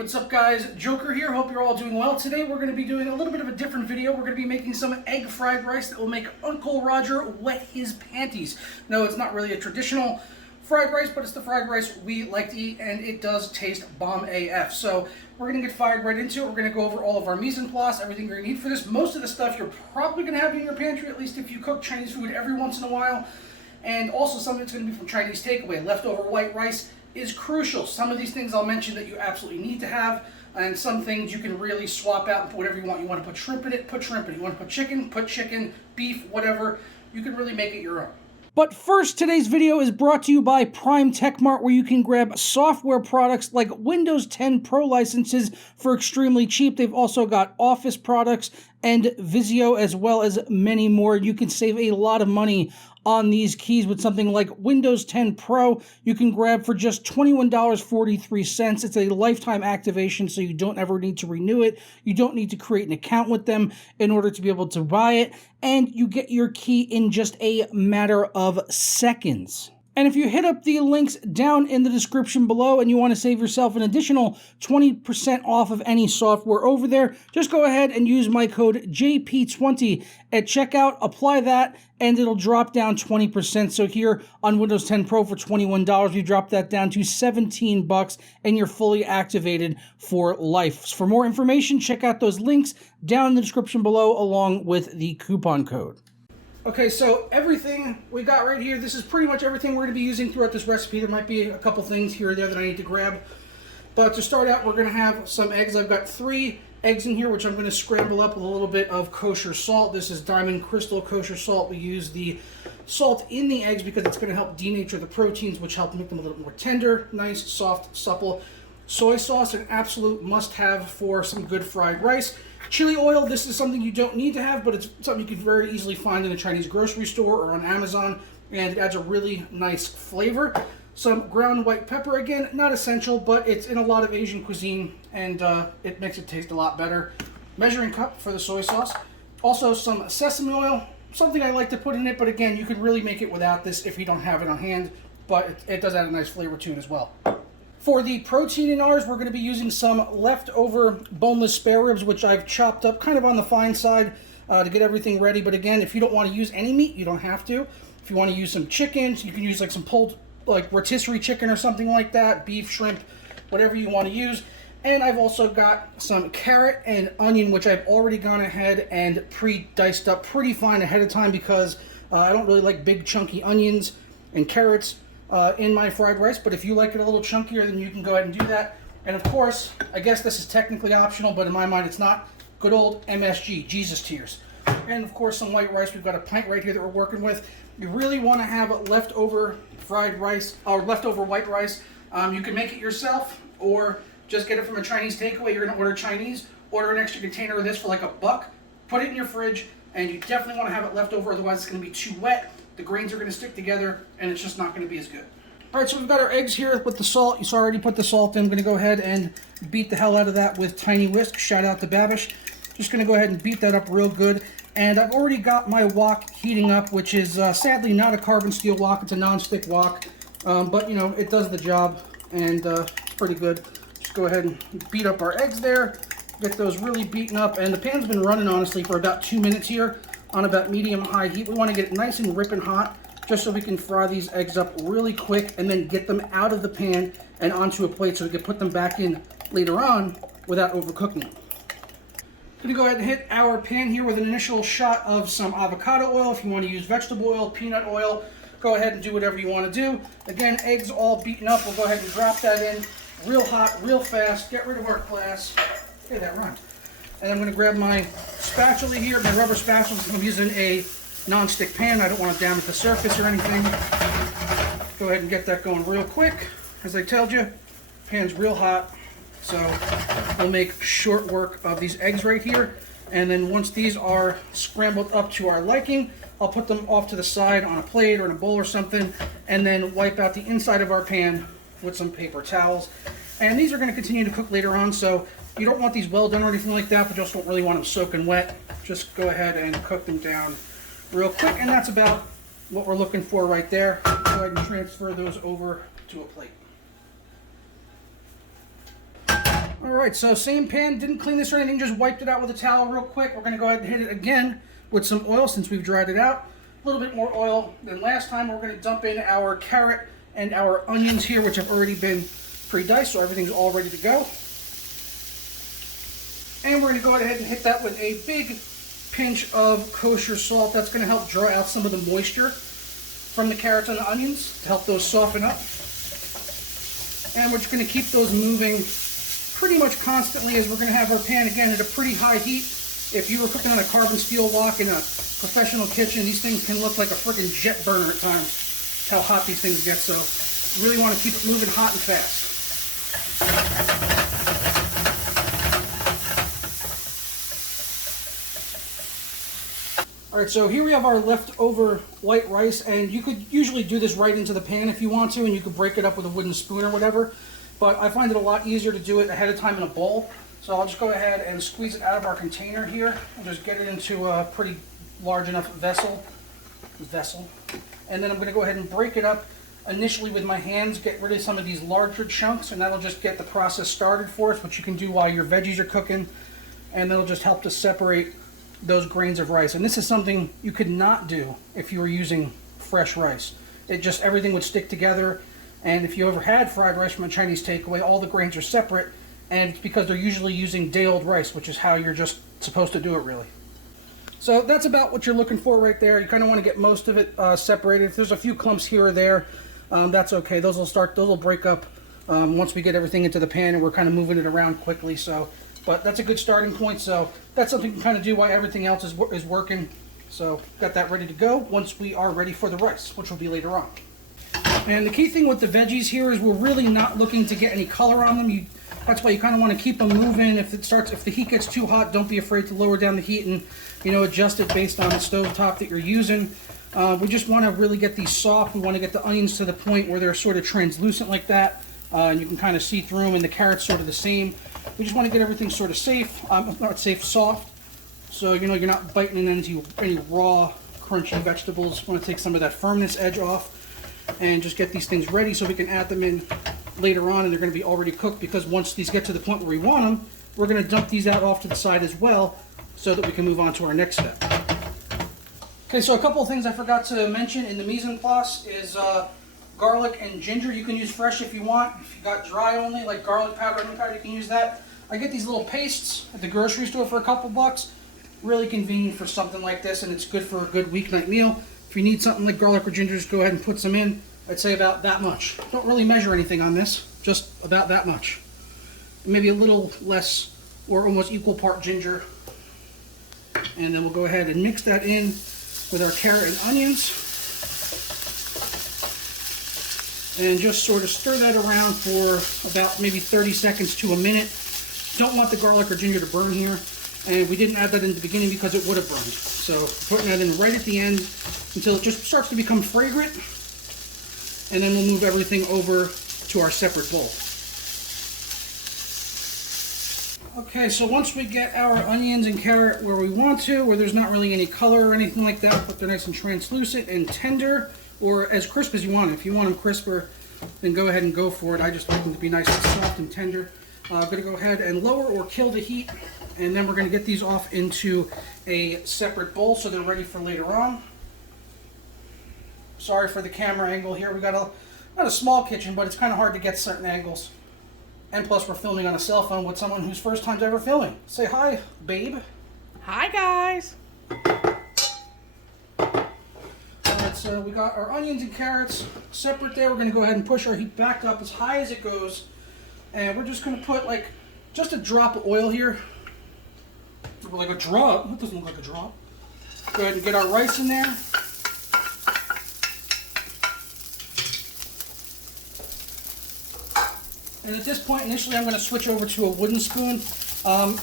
what's up guys? Joker here. Hope you're all doing well. Today we're going to be doing a little bit of a different video. We're going to be making some egg fried rice that will make Uncle Roger wet his panties. No, it's not really a traditional fried rice, but it's the fried rice we like to eat, and it does taste bomb AF. So we're going to get fired right into it. We're going to go over all of our mise en place, everything you're going to need for this. Most of the stuff you're probably going to have in your pantry, at least if you cook Chinese food every once in a while. And also something that's going to be from Chinese takeaway. Leftover white rice is crucial. Some of these things I'll mention that you absolutely need to have, and some things you can really swap out and put whatever you want. You want to put shrimp in it, put shrimp in it. You want to put chicken, beef, whatever. You can really make it your own. But first, today's video is brought to you by Prime Tech Mart, where you can grab software products like Windows 10 Pro licenses for extremely cheap. They've also got Office products and Visio, as well as many more. You can save a lot of money on these keys with something like Windows 10 Pro. You can grab for just $21.43. It's a lifetime activation, so you don't ever need to renew it. You don't need to create an account with them in order to be able to buy it, and you get your key in just a matter of seconds. And if you hit up the links down in the description below and you want to save yourself an additional 20% off of any software over there, just go ahead and use my code JP20 at checkout, apply that, and it'll drop down 20%. So here on Windows 10 Pro for $21, we drop that down to $17, and you're fully activated for life. For more information, check out those links down in the description below along with the coupon code. Okay, so everything we got right here, this is pretty much everything we're going to be using throughout this recipe. There might be a couple things here or there that I need to grab. But to start out, we're going to have some eggs. I've got 3 eggs in here, which I'm going to scramble up with a little bit of kosher salt. This is Diamond Crystal Kosher Salt. We use the salt in the eggs because it's going to help denature the proteins, which help make them a little more tender, nice, soft, supple. Soy sauce, an absolute must-have for some good fried rice. Chili oil, this is something you don't need to have, but it's something you can very easily find in a Chinese grocery store or on Amazon, and it adds a really nice flavor. Some ground white pepper, again, not essential, but it's in a lot of Asian cuisine, and it makes it taste a lot better. Measuring cup for the soy sauce. Also some sesame oil, something I like to put in it, but again, you could really make it without this if you don't have it on hand, but it does add a nice flavor to it as well. For the protein in ours, we're going to be using some leftover boneless spare ribs, which I've chopped up kind of on the fine side to get everything ready. But again, if you don't want to use any meat, you don't have to. If you want to use some chicken, you can use like some pulled, like rotisserie chicken or something like that, beef, shrimp, whatever you want to use. And I've also got some carrot and onion, which I've already gone ahead and pre-diced up pretty fine ahead of time because I don't really like big chunky onions and carrots in my fried rice, but if you like it a little chunkier, then you can go ahead and do that. And of course, I guess this is technically optional, but in my mind it's not. Good old MSG, Jesus tears. And of course some white rice. We've got a pint right here that we're working with. You really want to have leftover fried rice, or leftover white rice. You can make it yourself, or just get it from a Chinese takeaway. You're going to order Chinese, order an extra container of this for like $1, put it in your fridge, and you definitely want to have it left over, otherwise it's going to be too wet. The grains are going to stick together, and it's just not going to be as good. All right, so we've got our eggs here with the salt. You saw I already put the salt in. I'm going to go ahead and beat the hell out of that with tiny whisk. Shout out to Babish. Just going to go ahead and beat that up real good. And I've already got my wok heating up, which is sadly not a carbon steel wok. It's a non-stick wok, but you know, it does the job, and it's pretty good. Just go ahead and beat up our eggs there. Get those really beaten up, and the pan's been running honestly for about 2 minutes here on about medium-high heat. We want to get it nice and ripping hot just so we can fry these eggs up really quick and then get them out of the pan and onto a plate so we can put them back in later on without overcooking them. I'm going to go ahead and hit our pan here with an initial shot of some avocado oil. If you want to use vegetable oil, peanut oil, go ahead and do whatever you want to do. Again, eggs all beaten up. We'll go ahead and drop that in real hot, real fast. Get rid of our glass. Hey, that rhymed. And I'm going to grab my spatula here, my rubber spatula. I'm using a non-stick pan. I don't want to damage the surface or anything. Go ahead and get that going real quick. As I told you, pan's real hot, so we'll make short work of these eggs right here. And then once these are scrambled up to our liking, I'll put them off to the side on a plate or in a bowl or something, and then wipe out the inside of our pan with some paper towels. And these are going to continue to cook later on, so you don't want these well done or anything like that, but just don't really want them soaking wet. Just go ahead and cook them down real quick, and that's about what we're looking for right there. Go ahead and transfer those over to a plate. All Alright, so same pan, didn't clean this or anything, just wiped it out with a towel real quick. We're going to go ahead and hit it again with some oil since we've dried it out. A little bit more oil than last time. We're going to dump in our carrot and our onions here, which have already been pre-diced, so everything's all ready to go. And we're going to go ahead and hit that with a big pinch of kosher salt. That's going to help draw out some of the moisture from the carrots and the onions to help those soften up. And we're just going to keep those moving pretty much constantly as we're going to have our pan again at a pretty high heat. If you were cooking on a carbon steel wok in a professional kitchen, these things can look like a freaking jet burner at times. How hot these things get, so you really want to keep it moving hot and fast. Alright, so here we have our leftover white rice, and you could usually do this right into the pan if you want to, and you could break it up with a wooden spoon or whatever. But I find it a lot easier to do it ahead of time in a bowl. So I'll just go ahead and squeeze it out of our container here and just get it into a pretty large enough vessel. And then I'm going to go ahead and break it up initially with my hands, get rid of some of these larger chunks, and that'll just get the process started for us, which you can do while your veggies are cooking. And that'll just help to separate those grains of rice. And this is something you could not do if you were using fresh rice. Everything would stick together. And if you ever had fried rice from a Chinese takeaway, all the grains are separate, and it's because they're usually using day-old rice, which is how you're just supposed to do it, really. So that's about what you're looking for right there. You kind of want to get most of it separated. If there's a few clumps here or there, that's okay. Those will break up once we get everything into the pan and we're kind of moving it around quickly. But that's a good starting point. So that's something you can kind of do while everything else is working. So got that ready to go once we are ready for the rice, which will be later on. And the key thing with the veggies here is we're really not looking to get any color on them. That's why you kind of want to keep them moving. If the heat gets too hot, don't be afraid to lower down the heat and adjust it based on the stovetop that you're using. We just want to really get these soft. We want to get the onions to the point where they're sort of translucent like that, and you can kind of see through them. And the carrots sort of the same. We just want to get everything sort of soft. So you're not biting into any raw, crunchy vegetables. We want to take some of that firmness edge off. And just get these things ready so we can add them in later on, and they're going to be already cooked, because once these get to the point where we want them, we're going to dump these out off to the side as well so that we can move on to our next step. Okay, so a couple of things I forgot to mention in the mise en place is garlic and ginger. You can use fresh if you want. If you got dry only, like garlic powder, you can use that. I get these little pastes at the grocery store for a couple bucks. Really convenient for something like this, and it's good for a good weeknight meal. If you need something like garlic or ginger, just go ahead and put some in. I'd say about that much. Don't really measure anything on this, just about that much. Maybe a little less or almost equal part ginger. And then we'll go ahead and mix that in with our carrot and onions. And just sort of stir that around for about maybe 30 seconds to a minute. Don't want the garlic or ginger to burn here. And we didn't add that in the beginning because it would have burned. So putting that in right at the end until it just starts to become fragrant. And then we'll move everything over to our separate bowl. Okay, so once we get our onions and carrot where we want to, where there's not really any color or anything like that, but they're nice and translucent and tender, or as crisp as you want. If you want them crisper, then go ahead and go for it. I just like them to be nice and soft and tender. I'm going to go ahead and lower or kill the heat, and then we're going to get these off into a separate bowl so they're ready for later on. Sorry for the camera angle here. We got not a small kitchen, but it's kind of hard to get certain angles. And plus we're filming on a cell phone with someone whose first time's ever filming. Say hi, babe. Hi, guys. Alright, so we got our onions and carrots separate there. We're going to go ahead and push our heat back up as high as it goes. And we're just going to put like just a drop of oil here. Like a drop. That doesn't look like a drop. Go ahead and get our rice in there. And at this point, initially, I'm going to switch over to a wooden spoon.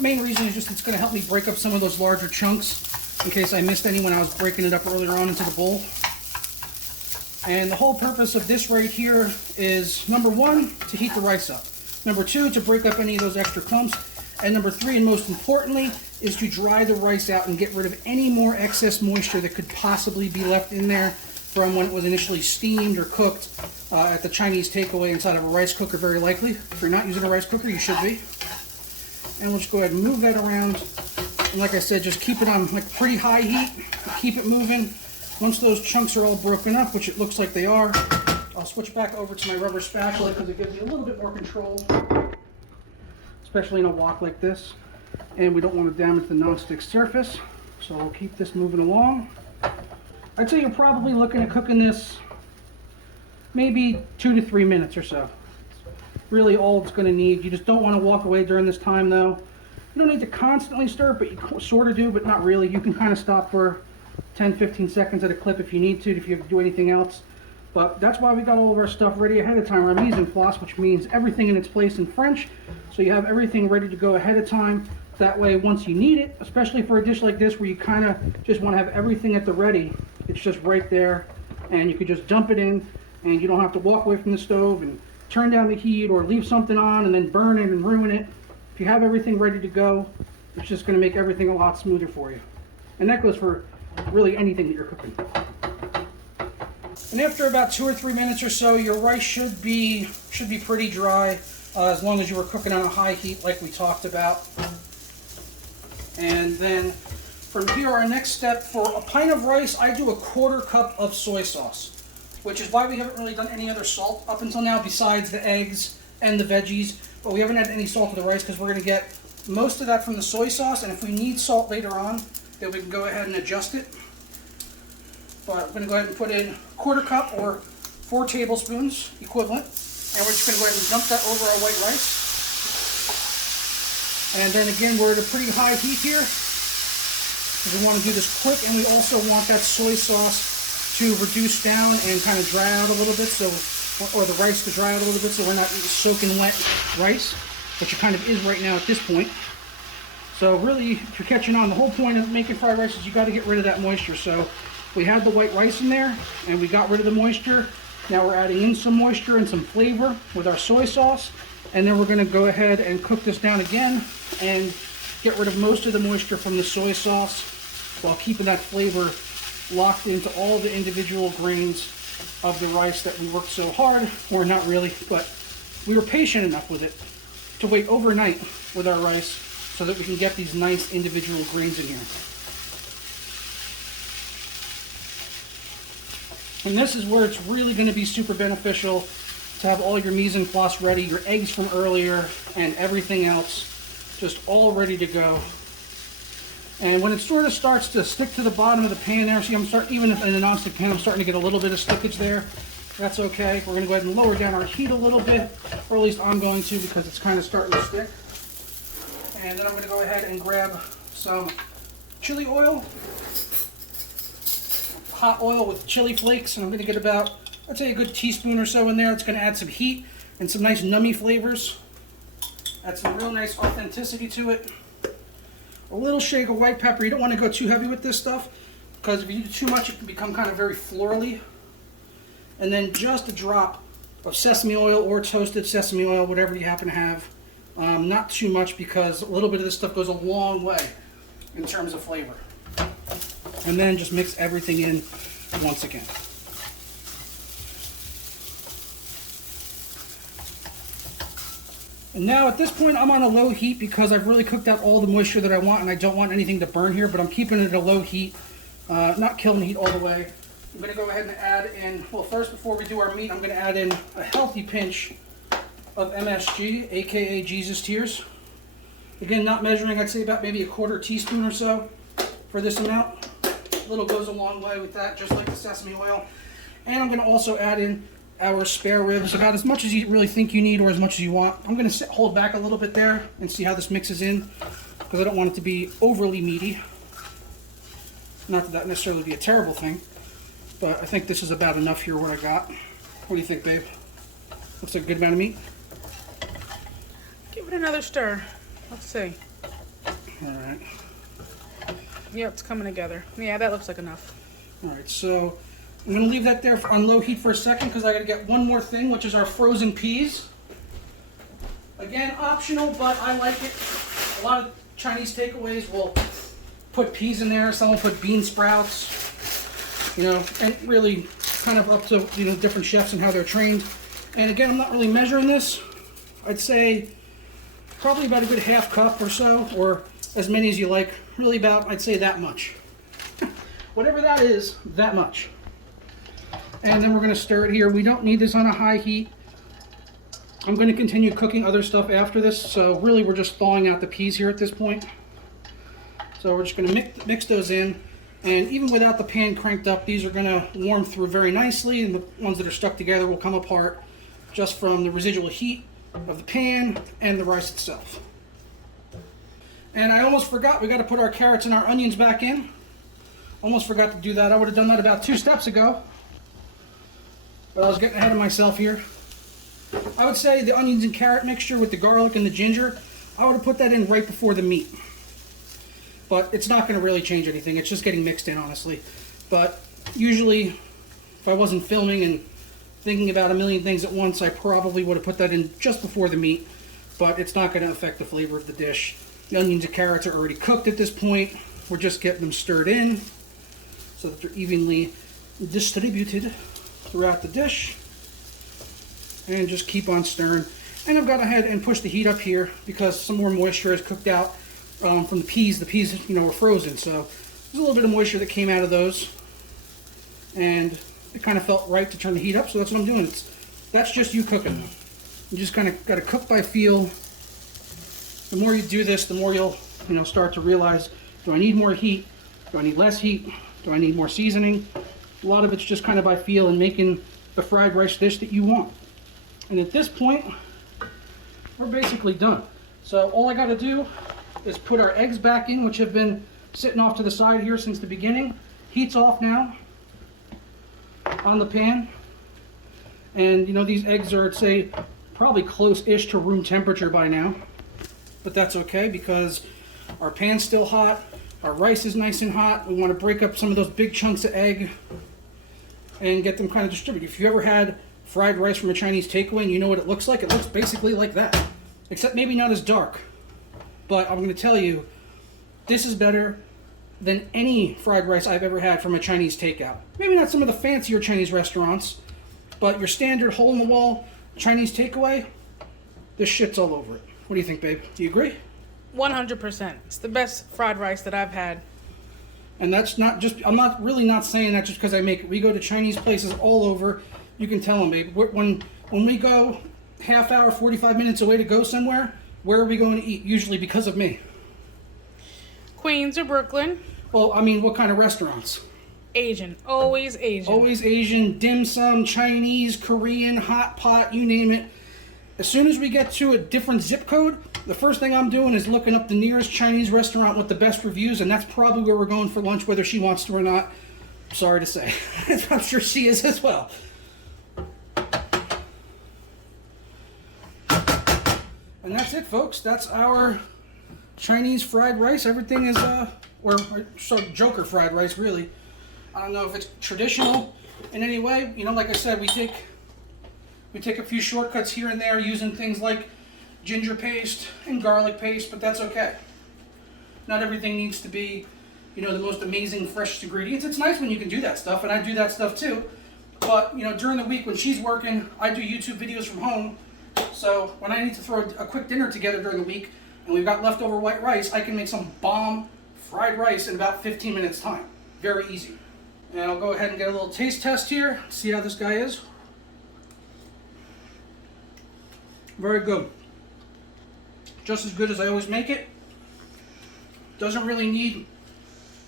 Main reason is just it's going to help me break up some of those larger chunks in case I missed any when I was breaking it up earlier on into the bowl. And the whole purpose of this right here is, number one, to heat the rice up. Number two, to break up any of those extra clumps. And number three, and most importantly, is to dry the rice out and get rid of any more excess moisture that could possibly be left in there from when it was initially steamed or cooked at the Chinese takeaway inside of a rice cooker, very likely. If you're not using a rice cooker, you should be. And we'll just go ahead and move that around. And like I said, just keep it on like pretty high heat. Keep it moving. Once those chunks are all broken up, which it looks like they are, I'll switch back over to my rubber spatula because it gives me a little bit more control, especially in a wok like this. And we don't want to damage the non-stick surface, so we'll keep this moving along. I'd say you're probably looking at cooking this maybe 2 to 3 minutes or so. Really all it's going to need. You just don't want to walk away during this time though. You don't need to constantly stir it, but you sort of do, but not really. You can kind of stop for 10-15 seconds at a clip if you need to, if you have to do anything else. But that's why we got all of our stuff ready ahead of time. Our mise en place, which means everything in its place in French. So you have everything ready to go ahead of time. That way, once you need it, especially for a dish like this where you kind of just want to have everything at the ready, it's just right there. And you could just dump it in, and you don't have to walk away from the stove and turn down the heat or leave something on and then burn it and ruin it. If you have everything ready to go, it's just going to make everything a lot smoother for you. And that goes for really anything that you're cooking. And after about 2 or 3 minutes or so, your rice should be pretty dry, as long as you were cooking on a high heat like we talked about. And then from here, our next step, for a pint of rice, I do a 1/4 cup of soy sauce, which is why we haven't really done any other salt up until now besides the eggs and the veggies. But we haven't had any salt to the rice because we're going to get most of that from the soy sauce, and if we need salt later on, then we can go ahead and adjust it. But I'm going to go ahead and put in 1/4 cup or 4 tablespoons equivalent, and we're just going to go ahead and dump that over our white rice. And then again, we're at a pretty high heat here because we want to do this quick, and we also want that soy sauce to reduce down and kind of dry out a little bit, so, or the rice to dry out a little bit, so we're not soaking wet rice, which it kind of is right now at this point. So really, if you're catching on, the whole point of making fried rice is you got to get rid of that moisture. So we had the white rice in there, and we got rid of the moisture. Now we're adding in some moisture and some flavor with our soy sauce, and then we're going to go ahead and cook this down again and get rid of most of the moisture from the soy sauce while keeping that flavor locked into all the individual grains of the rice that we worked so hard, or not really, but we were patient enough with it to wait overnight with our rice so that we can get these nice individual grains in here. And this is where it's really going to be super beneficial to have all your mise en place ready, your eggs from earlier, and everything else just all ready to go. And when it sort of starts to stick to the bottom of the pan there, see, even if in a non-stick pan, I'm starting to get a little bit of stickage there. That's okay. We're going to go ahead and lower down our heat a little bit, or at least I'm going to, because it's kind of starting to stick. And then I'm going to go ahead and grab some chili oil, hot oil with chili flakes, and I'm going to get about, I'd say, a good teaspoon or so in there. It's going to add some heat and some nice nummy flavors. Add some real nice authenticity to it. A little shake of white pepper. You don't want to go too heavy with this stuff, because if you do too much, it can become kind of very florally. And then just a drop of sesame oil or toasted sesame oil, whatever you happen to have. Not too much, because a little bit of this stuff goes a long way in terms of flavor. And then just mix everything in once again. And now at this point, I'm on a low heat because I've really cooked out all the moisture that I want, and I don't want anything to burn here, but I'm keeping it at a low heat, not killing the heat all the way. I'm going to go ahead and add in, well, first, before we do our meat, I'm going to add in a healthy pinch of MSG, aka Jesus Tears. Again, not measuring, I'd say about maybe a 1/4 teaspoon or so for this amount. A little goes a long way with that, just like the sesame oil. And I'm going to also add in our spare ribs, about as much as you really think you need, or as much as you want. I'm going to hold back a little bit there and see how this mixes in, because I don't want it to be overly meaty. Not that that necessarily would be a terrible thing, but I think this is about enough here, what I got. What do you think, babe? Looks like a good amount of meat. Give it another stir. Let's see. Alright. Yep, it's coming together. Yeah, that looks like enough. Alright, so I'm going to leave that there on low heat for a second, because I got to get one more thing, which is our frozen peas. Again, optional, but I like it. A lot of Chinese takeaways will put peas in there. Some will put bean sprouts. You know, and really kind of up to, you know, different chefs and how they're trained. And again, I'm not really measuring this. I'd say probably about a good half cup or so, or as many as you like. Really about, I'd say that much. Whatever that is, that much. And then we're going to stir it here. We don't need this on a high heat. I'm going to continue cooking other stuff after this, so really we're just thawing out the peas here at this point. So we're just going to mix those in, and even without the pan cranked up, these are going to warm through very nicely, and the ones that are stuck together will come apart just from the residual heat of the pan and the rice itself. And I almost forgot, we got to put our carrots and our onions back in. Almost forgot to do that. I would have done that about 2 steps ago, but I was getting ahead of myself here. I would say the onions and carrot mixture with the garlic and the ginger, I would have put that in right before the meat. But it's not going to really change anything. It's just getting mixed in, honestly. But usually, if I wasn't filming and thinking about a million things at once, I probably would have put that in just before the meat. But it's not going to affect the flavor of the dish. The onions and carrots are already cooked at this point. We're just getting them stirred in so that they're evenly distributed throughout the dish. And just keep on stirring. And I've gone ahead and pushed the heat up here because some more moisture is cooked out from the peas. The peas, were frozen, so there's a little bit of moisture that came out of those, and it kind of felt right to turn the heat up. So that's what I'm doing. That's just you cooking. You just kind of got to cook by feel. The more you do this, the more you'll start to realize: do I need more heat? Do I need less heat? Do I need more seasoning? A lot of it's just kind of by feel and making the fried rice dish that you want. And at this point, we're basically done. So all I got to do is put our eggs back in, which have been sitting off to the side here since the beginning. Heat's off now on the pan. And these eggs are, I'd say, probably close-ish to room temperature by now. But that's okay because our pan's still hot, our rice is nice and hot. We want to break up some of those big chunks of egg and get them kind of distributed. If you ever had fried rice from a Chinese takeaway and you know what it looks like, it looks basically like that. Except maybe not as dark. But I'm going to tell you, this is better than any fried rice I've ever had from a Chinese takeout. Maybe not some of the fancier Chinese restaurants, but your standard hole-in-the-wall Chinese takeaway, this shit's all over it. What do you think, babe? Do you agree? 100%. It's the best fried rice that I've had. And that's not just, I'm not really not saying that just because I make it. We go to Chinese places all over. You can tell them, babe. When we go half hour, 45 minutes away to go somewhere, where are we going to eat? Usually because of me. Queens or Brooklyn. Well, I mean, what kind of restaurants? Asian. Always Asian. Always Asian, dim sum, Chinese, Korean, hot pot, you name it. As soon as we get to a different zip code, the first thing I'm doing is looking up the nearest Chinese restaurant with the best reviews, and that's probably where we're going for lunch, whether she wants to or not. Sorry to say. I'm sure she is as well. And that's it, folks. That's our Chinese fried rice. Everything is, or Joker fried rice, really. I don't know if it's traditional in any way. Like I said, we take a few shortcuts here and there using things like ginger paste and garlic paste, but that's okay. Not everything needs to be, the most amazing fresh ingredients. It's nice when you can do that stuff, and I do that stuff too. But, during the week when she's working, I do YouTube videos from home. So when I need to throw a quick dinner together during the week, and we've got leftover white rice, I can make some bomb fried rice in about 15 minutes time. Very easy. And I'll go ahead and get a little taste test here, see how this guy is. Very good. Just as good as I always make it. Doesn't really need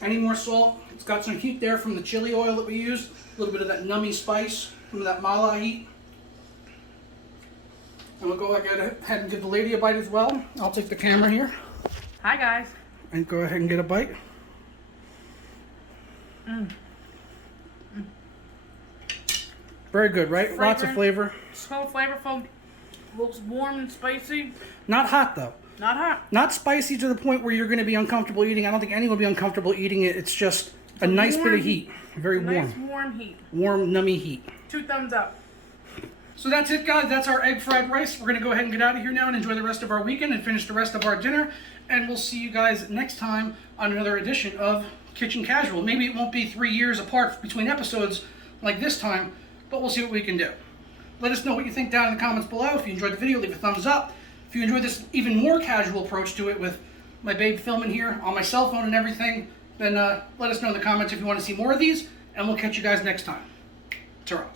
any more salt. It's got some heat there from the chili oil that we used. A little bit of that nummy spice, some of that mala heat. And we'll go ahead and give the lady a bite as well. I'll take the camera here. Hi, guys. And go ahead and get a bite. Very good, right? Lots of flavor. So flavorful. Looks warm and spicy. Not hot, though. Not hot. Not spicy to the point where you're going to be uncomfortable eating. I don't think anyone will be uncomfortable eating it. It's just a nice bit of heat. Very warm. Nice warm heat. Warm, nummy heat. 2 thumbs up. So that's it, guys. That's our egg fried rice. We're going to go ahead and get out of here now and enjoy the rest of our weekend and finish the rest of our dinner. And we'll see you guys next time on another edition of Kitchen Casual. Maybe it won't be 3 years apart between episodes like this time, but we'll see what we can do. Let us know what you think down in the comments below. If you enjoyed the video, leave a thumbs up. If you enjoyed this even more casual approach to it with my babe filming here on my cell phone and everything, then let us know in the comments if you want to see more of these, and we'll catch you guys next time. Ta-ra.